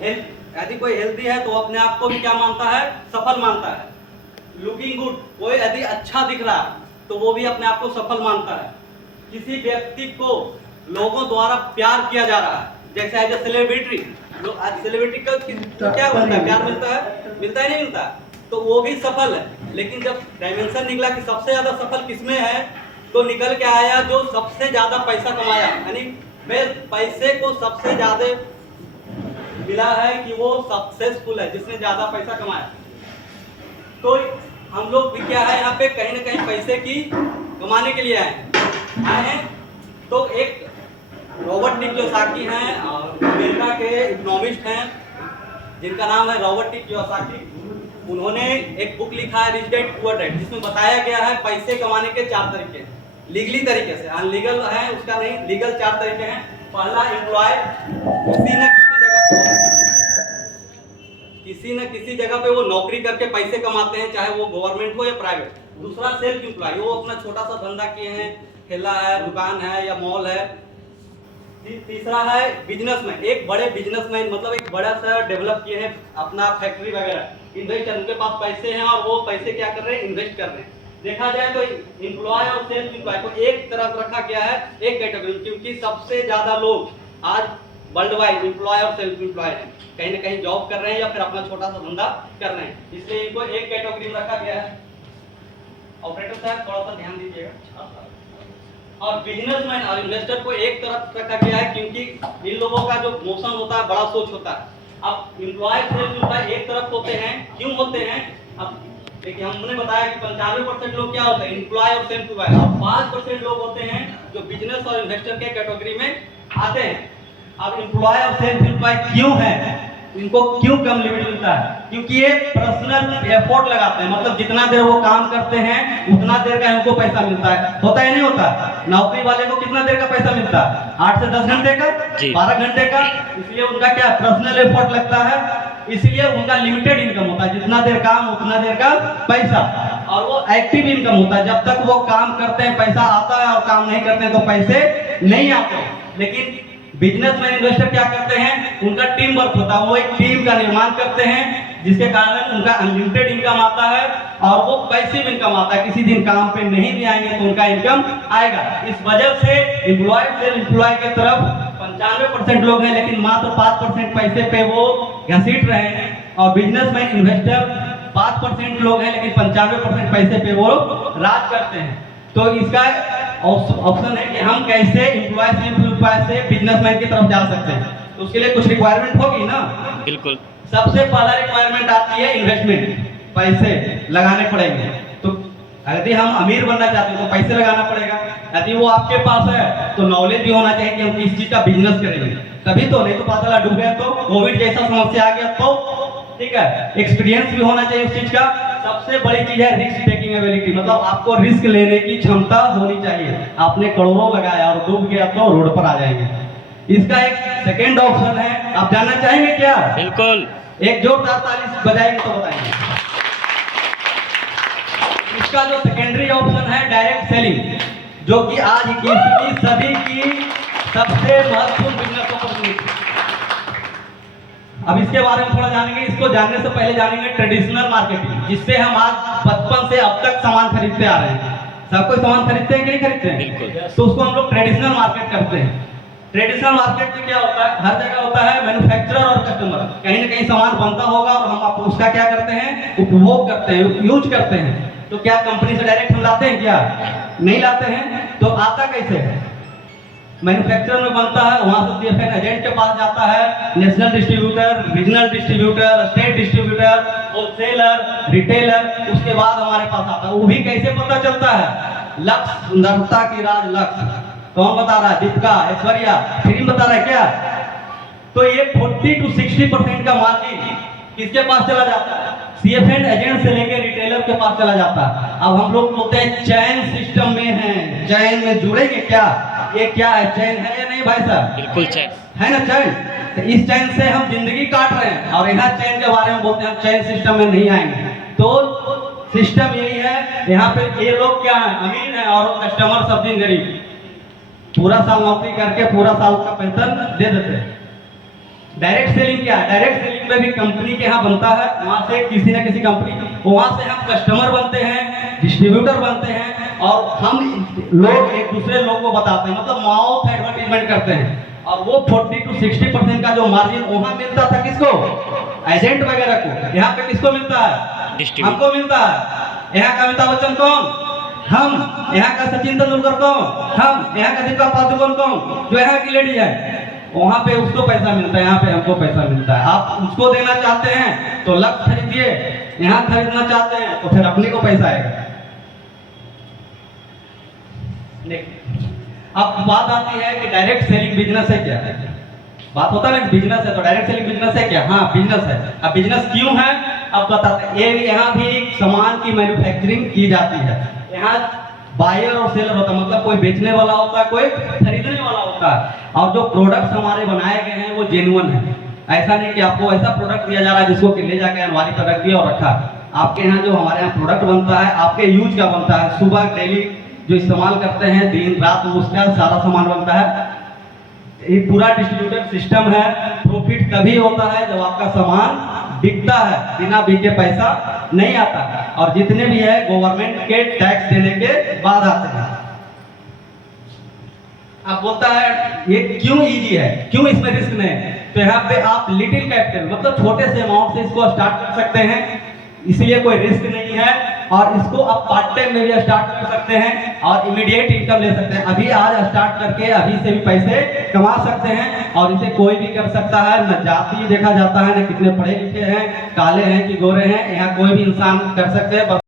यदि कोई हेल्दी है तो अपने आप को भी क्या मानता है, सफल मानता है। लुकिंग गुड, कोई यदि अच्छा दिख रहा है तो वो भी अपने आप को सफल मानता है। किसी व्यक्ति को लोगों द्वारा प्यार किया जा रहा है, जैसे एज ए सेलिब्रिटी, आज सेलिब्रिटी को क्या मिलता है, प्यार मिलता है, मिलता है नहीं मिलता, तो वो भी सफल है। लेकिन जब डायमेंशन निकला कि सबसे ज्यादा सफल किसमें है, तो निकल के आया जो सबसे ज्यादा पैसा कमाया, यानी पैसे को सबसे ज्यादा मिला है कि वो सक्सेसफुल है, जिसने ज्यादा पैसा कमाया। तो हम लोग भी क्या है, यहाँ पे कहीं ना कहीं पैसे की कमाने के लिए आए हैं। तो एक रॉबर्ट टी कियोसाकी हैं और अमेरिका के इकोनॉमिस्ट हैं जिनका नाम है रॉबर्ट टी कियोसाकी। उन्होंने एक बुक लिखा है रिच डैड पुअर डैड, जिसमें बताया गया है पैसे कमाने के 4 तरीके, लीगली तरीके से, अनलीगल है उसका नहीं, लीगल 4 तरीके हैं। पहला, एम्प्लॉय, किसी न किसी जगह पे वो नौकरी करके पैसे कमाते हैं, चाहे वो गवर्नमेंट हो या प्राइवेट। दूसरा, सेल्फ एम्प्लॉय, वो अपना छोटा सा धंधा किए हैं, ठेला है, दुकान है या मॉल है। तीसरा है बिजनेसमैन, एक बड़े बिजनेसमैन, मतलब एक बड़ा सा डेवलप किए हैं अपना फैक्ट्री वगैरह, इन्वेस्टर, उनके पास पैसे हैं और वो पैसे क्या कर रहे हैं, इन्वेस्ट कर रहे हैं। देखा जाए तो एम्प्लॉय और सेल्फ एम्प्लॉय को एक तरफ रखा गया है, एक कैटेगरी, क्योंकि सबसे ज्यादा लोग आज वर्ल्ड वाइड एम्प्लॉय और सेल्फ एम्प्लॉय हैं, कहीं ना कहीं जॉब कर रहे हैं या फिर अपना छोटा सा धंधा कर रहे हैं, इसलिए इनको एक कैटेगरी में रखा गया है। ऑपरेटर साहब थोड़ा सा ध्यान दीजिएगा। और बिजनेसमैन और इन्वेस्टर को एक तरफ रखा गया है, क्योंकि इन लोगों का जो मोशन होता है, बड़ा सोच होता है। अब एम्प्लॉय सेल्फ एम्प्लॉय एक तरफ होते हैं, क्यों होते हैं? अब देखिए, हमने बताया कि 95% लोग क्या होते हैं, एम्प्लॉय और सेल्फ एम्प्लॉय, और 5% लोग होते हैं जो बिजनेस और इन्वेस्टर के कैटेगरी में आते हैं। अब एम्प्लॉय और सेल्फ एम्प्लॉय क्यों है, इनको क्यों कम लिमिट मिलता है? क्योंकि ये पर्सनल एफर्ट लगाते हैं, मतलब जितना देर वो काम करते हैं उतना देर का इनको पैसा मिलता है। होता है नहीं होता? नौकरी वाले को कितना देर का पैसा मिलता है? 8 से 10 घंटे का, 12 घंटे का। इसलिए उनका क्या पर्सनल एफर्ट लगता है, इसलिए उनका लिमिटेड इनकम होता है, जितना देर काम उतना देर का पैसा। और वो एक्टिव इनकम होता है, जब तक वो काम करते हैं पैसा आता है, और काम नहीं करते हैं तो पैसे नहीं आते। लेकिन बिजनेसमैन इन्वेस्टर क्या करते हैं, उनका टीम वर्क होता है, वो एक टीम का निर्माण करते हैं, जिसके कारण उनका अनलिमिटेड इनकम आता है और वो पैसिव इनकम आता है। किसी दिन काम पे नहीं भी आएंगे तो उनका इनकम आएगा। इस वजह से एम्प्लॉय सेल्फ एम्प्लॉय की तरफ 95% लोग हैं, लेकिन मात्र 5% पैसे पे वो घसीट रहे हैं। और बिजनेसमैन इन्वेस्टर 5% लोग हैं, लेकिन 95% पैसे पे वो राज करते हैं। तो इसका ऑप्शन है कि हम कैसे एम्प्लॉय से बिजनेसमैन की तरफ जा सकते हैं। तो उसके लिए कुछ रिक्वायरमेंट होगी ना। बिल्कुल। सबसे पहला रिक्वायरमेंट आती है इन्वेस्टमेंट, पैसे लगाने पड़ेंगे। तो यदि हम अमीर बनना चाहते हैं तो पैसे लगाना पड़ेगा। यदि वो आपके पास है तो नॉलेज भी होना चाहिए कि हम किस चीज का बिजनेस करेंगे, तभी तो, नहीं तो पता चला डूब गया तो, कोविड जैसा समस्या आ गया तो, ठीक है। एक्सपीरियंस भी होना चाहिए उस चीज का। सबसे बड़ी चीज है रिस्क टेकिंग एबिलिटी, मतलब आपको रिस्क लेने की क्षमता होनी चाहिए। आपने करोड़ों लगाया और डूब गया तो रोड पर आ जाएंगे। इसका एक सेकेंड ऑप्शन है, आप जानना चाहेंगे क्या? बिल्कुल। एक जोरदार ताली बजाएंगे तो बताएंगे। इसका जो सेकेंडरी ऑप्शन है डायरेक्ट सेलिंग, जो कि आज की सदी की सबसे महत्वपूर्ण बिजनेस अपॉर्चुनिटी। अब इसके बारे में थोड़ा जानेंगे। इसको जानने से पहले जानेंगे ट्रेडिशनल मार्केटिंग, जिससे हम आज बचपन से अब तक सामान खरीदते आ रहे हैं। सब कोई सामान खरीदते हैं कि नहीं खरीदते हैं? बिल्कुल। तो उसको हम लोग ट्रेडिशनल मार्केट करते हैं। ट्रेडिशनल मार्केट में क्या होता है, हर जगह होता है मैन्युफैक्चरर और कस्टमर, कहीं ना कहीं सामान बनता होगा और हम उसका क्या करते हैं, उपभोग करते हैं, यूज करते हैं। तो क्या कंपनी से डायरेक्ट हम लाते हैं क्या? नहीं लाते हैं। तो आता कैसे है? मैन्युफैक्चरर में बनता है, वहां से सीएफएन एजेंट के पास जाता है, national distributor, regional distributor, state distributor, wholesaler, retailer, उसके बाद हमारे पास आता है। वो भी कैसे पता चलता है? लक्ष्य, सुंदरता की राज लक्ष्य। कौन बता रहा है? दीपिका, ऐश्वर्या, फिल्म बता रहा है क्या? तो ये 40 to 60% का मार्जिन किसके पास चला जाता है? सीएफएन एजेंट से लेकर रिटेलर के पास चला जाता है। अब हम लोग बोलते हैं चैन सिस्टम में हैं, चैन में जुड़ेंगे क्या? ये क्या है, चैन है या नहीं भाई साहब? बिल्कुल चैन है ना, चैन। तो इस चैन से हम जिंदगी काट रहे हैं और यहाँ चैन के बारे में बोलते हैं चैन सिस्टम में नहीं आएंगे। तो सिस्टम यही है, यहाँ पे ये लोग क्या है, अमीर है और कस्टमर सब दिन गरीब। पूरा साल नौकरी करके पूरा साल का वेतन दे देते हैं। डायरेक्ट सेलिंग क्या है? डायरेक्ट सेलिंग में भी कंपनी के यहाँ बनता है, वहाँ से किसी न किसी कंपनी, वहाँ से हम कस्टमर बनते हैं, डिस्ट्रीब्यूटर बनते हैं, और हम लोग एक दूसरे लोग को बताते हैं, मतलब माउथ एडवर्टीजमेंट करते हैं। और वो 40 to 60% का जो मार्जिन वहाँ मिलता था किसको? एजेंट वगैरह को। यहाँ पे किसको मिलता है? हमको मिलता है। यहाँ का अमिताभ बच्चन कौन? हम। यहाँ का सचिन तेंदुलकर कौन? हम। यहाँ का दीपिका पादुकोण कौन? जो यहाँ की लेडी है। वहाँ पे उसको पैसा मिलता है, यहाँ पे हमको पैसा मिलता है। आप उसको देना चाहते हैं तो लक्ष्य खरीदिए, यहाँ खरीदना चाहते हैं तो फिर अपने को पैसा आएगा। अब बात आती है कि डायरेक्ट सेलिंग बिजनेस है क्या? बात होता है ना बिजनेस है, तो डायरेक्ट सेलिंग बिजनेस है क्या? हाँ, बिजनेस है। अब बिजनेस क्यों है अब बताते हैं। ये यहाँ भी सामान की मैन्युफैक्चरिंग की जाती है। यहाँ बायर और सेलर होता है, मतलब कोई बेचने वाला होता है, कोई खरीदने वाला होता है। और जो प्रोडक्ट्स हमारे बनाए गए हैं वो जेन्युइन है। ऐसा नहीं कि आपको ऐसा प्रोडक्ट दिया जा रहा है जिसको कि ले जाके अलमारी पर रख दिया और रखा। आपके यहाँ जो हमारे यहाँ प्रोडक्ट बनता है, आपके यूज का बनता है, सुबह डेली जो इस्तेमाल करते हैं, दिन रात उसका सारा सामान बनता है। ये पूरा डिस्ट्रीब्यूटर सिस्टम है। प्रॉफिट तभी होता है जब आपका सामान बिकता है, बिना बिके पैसा नहीं आता। और जितने भी है गवर्नमेंट के टैक्स देने के बाद आते हैं। अब बोलता है ये क्यों इजी है, क्यों इसमें रिस्क नहीं है? तो यहाँ पे आप लिटिल कैपिटल मतलब छोटे से अमाउंट से इसको स्टार्ट कर सकते हैं, इसलिए कोई रिस्क नहीं है। और इसको आप पार्ट टाइम में भी स्टार्ट कर सकते हैं और इमीडिएट इनकम ले सकते हैं। अभी आज स्टार्ट करके अभी से भी पैसे कमा सकते हैं। और इसे कोई भी कर सकता है, न जाति देखा जाता है, न कितने पढ़े लिखे हैं, काले हैं कि गोरे हैं, यहाँ कोई भी इंसान कर सकते हैं। बस